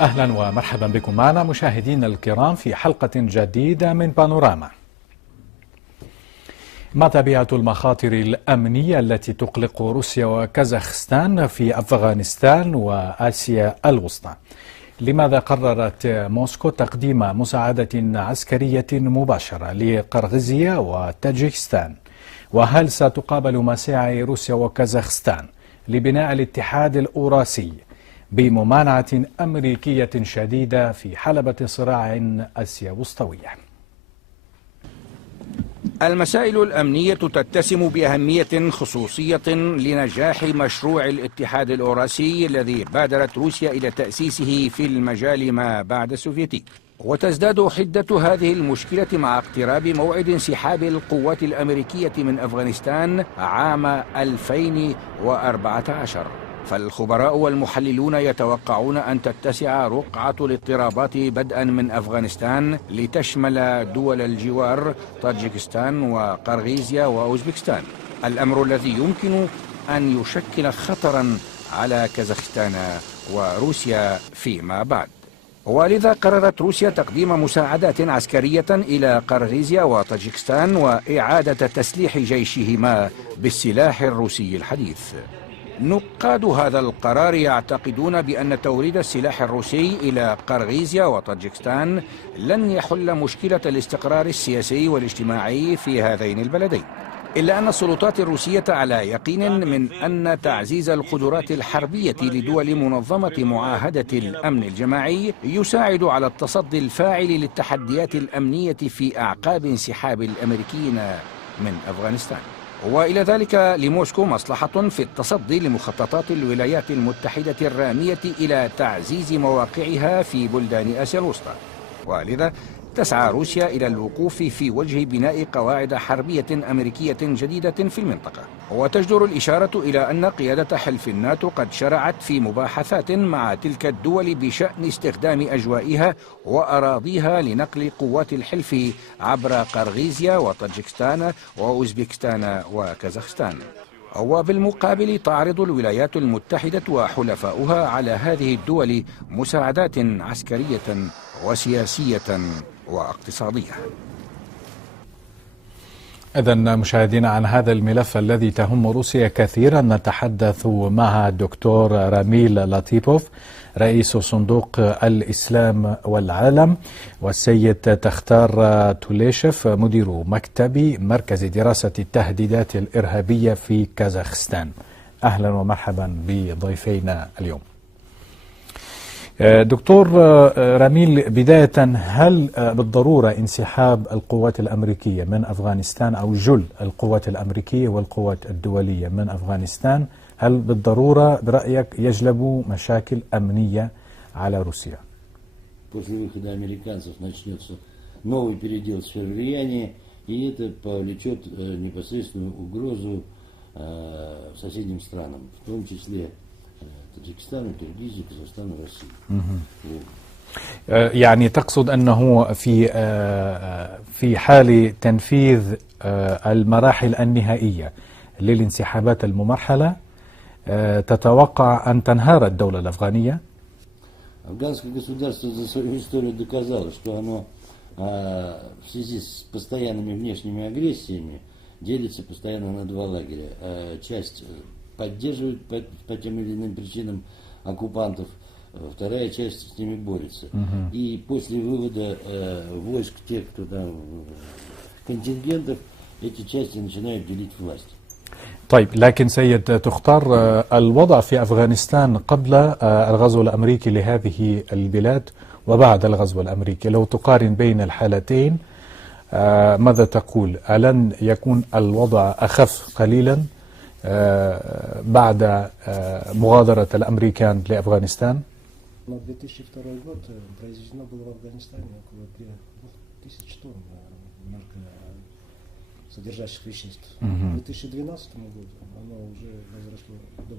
أهلا ومرحبا بكم معنا مشاهدينا الكرام في حلقة جديدة من بانوراما. ما طبيعة المخاطر الأمنية التي تقلق روسيا وكازاخستان في أفغانستان وآسيا الوسطى؟ لماذا قررت موسكو تقديم مساعدة عسكرية مباشرة لقرغيزيا وتاجيكستان؟ وهل ستقابل مساعي روسيا وكازاخستان لبناء الاتحاد الأوراسي بممانعة أمريكية شديدة في حلبة صراع آسيا وسطوية؟ المسائل الأمنية تتسم بأهمية خصوصية لنجاح مشروع الاتحاد الأوراسي الذي بادرت روسيا إلى تأسيسه في المجال ما بعد السوفيتي، وتزداد حدة هذه المشكلة مع اقتراب موعد انسحاب القوات الأمريكية من أفغانستان عام 2014. فالخبراء والمحللون يتوقعون أن تتسع رقعة الاضطرابات بدءا من أفغانستان لتشمل دول الجوار طاجيكستان وقرغيزيا وأوزبكستان، الأمر الذي يمكن أن يشكل خطرا على كازاخستان وروسيا فيما بعد. ولذا قررت روسيا تقديم مساعدات عسكرية إلى قرغيزيا وطاجيكستان وإعادة تسليح جيشهما بالسلاح الروسي الحديث. نقاد هذا القرار يعتقدون بأن توريد السلاح الروسي إلى قرغيزيا وطاجيكستان لن يحل مشكلة الاستقرار السياسي والاجتماعي في هذين البلدين، إلا أن السلطات الروسية على يقين من أن تعزيز القدرات الحربية لدول منظمة معاهدة الأمن الجماعي يساعد على التصدي الفاعل للتحديات الأمنية في أعقاب انسحاب الأمريكيين من أفغانستان. وإلى ذلك لموسكو مصلحة في التصدي لمخططات الولايات المتحدة الرامية إلى تعزيز مواقعها في بلدان آسيا الوسطى، ولذا تسعى روسيا إلى الوقوف في وجه بناء قواعد حربية أمريكية جديدة في المنطقة. وتجدر الإشارة إلى أن قيادة حلف الناتو قد شرعت في مباحثات مع تلك الدول بشأن استخدام أجوائها وأراضيها لنقل قوات الحلف عبر قرغيزيا وطاجيكستان وأوزبكستان وكازاخستان. وبالمقابل تعرض الولايات المتحدة وحلفاؤها على هذه الدول مساعدات عسكرية وسياسية واقتصادية. إذن مشاهدينا، عن هذا الملف الذي تهم روسيا كثيرا نتحدث مع الدكتور راميل لاتيبوف رئيس صندوق الإسلام والعالم، والسيد تختار توليشف مدير مكتب مركز دراسة التهديدات الإرهابية في كازاخستان. أهلا ومرحبا بضيفينا اليوم. دكتور راميل، بداية، هل بالضرورة انسحاب القوات الأمريكية من أفغانستان أو جل القوات الأمريكية والقوات الدولية من أفغانستان هل بالضرورة برأيك يجلب مشاكل أمنية على روسيا؟ После выхода американцев начнется новый передел сфер влияния, и это повлечет непосредственную угрозу соседним странам, в том числе таджикистану, Киргизии, Казахстану, России. يعني تقصد أنه في حال تنفيذ المراحل النهائية للانسحابات الممرحلة تتوقع أن تنهار الدولة الأفغانية؟ Афганское государство за свою историю доказало, что оно в связи с постоянными внешними агрессиями делится постоянно на два лагеря. Часть поддерживает по тем или иным причинам оккупантов, вторая часть с ними борется. И после вывода войск тех, кто там контингентов, эти части начинают делить власть. طيب، لكن سيد تختار، الوضع في أفغانستان قبل الغزو الأمريكي لهذه البلاد وبعد الغزو الأمريكي، لو تقارن بين الحالتين ماذا تقول؟ ألن يكون الوضع أخف قليلا بعد مغادرة الأمريكان لأفغانستان؟ На 2002 год произведено было в Афганистане около 2000 тонн наркосодержащих веществ. К 2012 году оно уже возросло до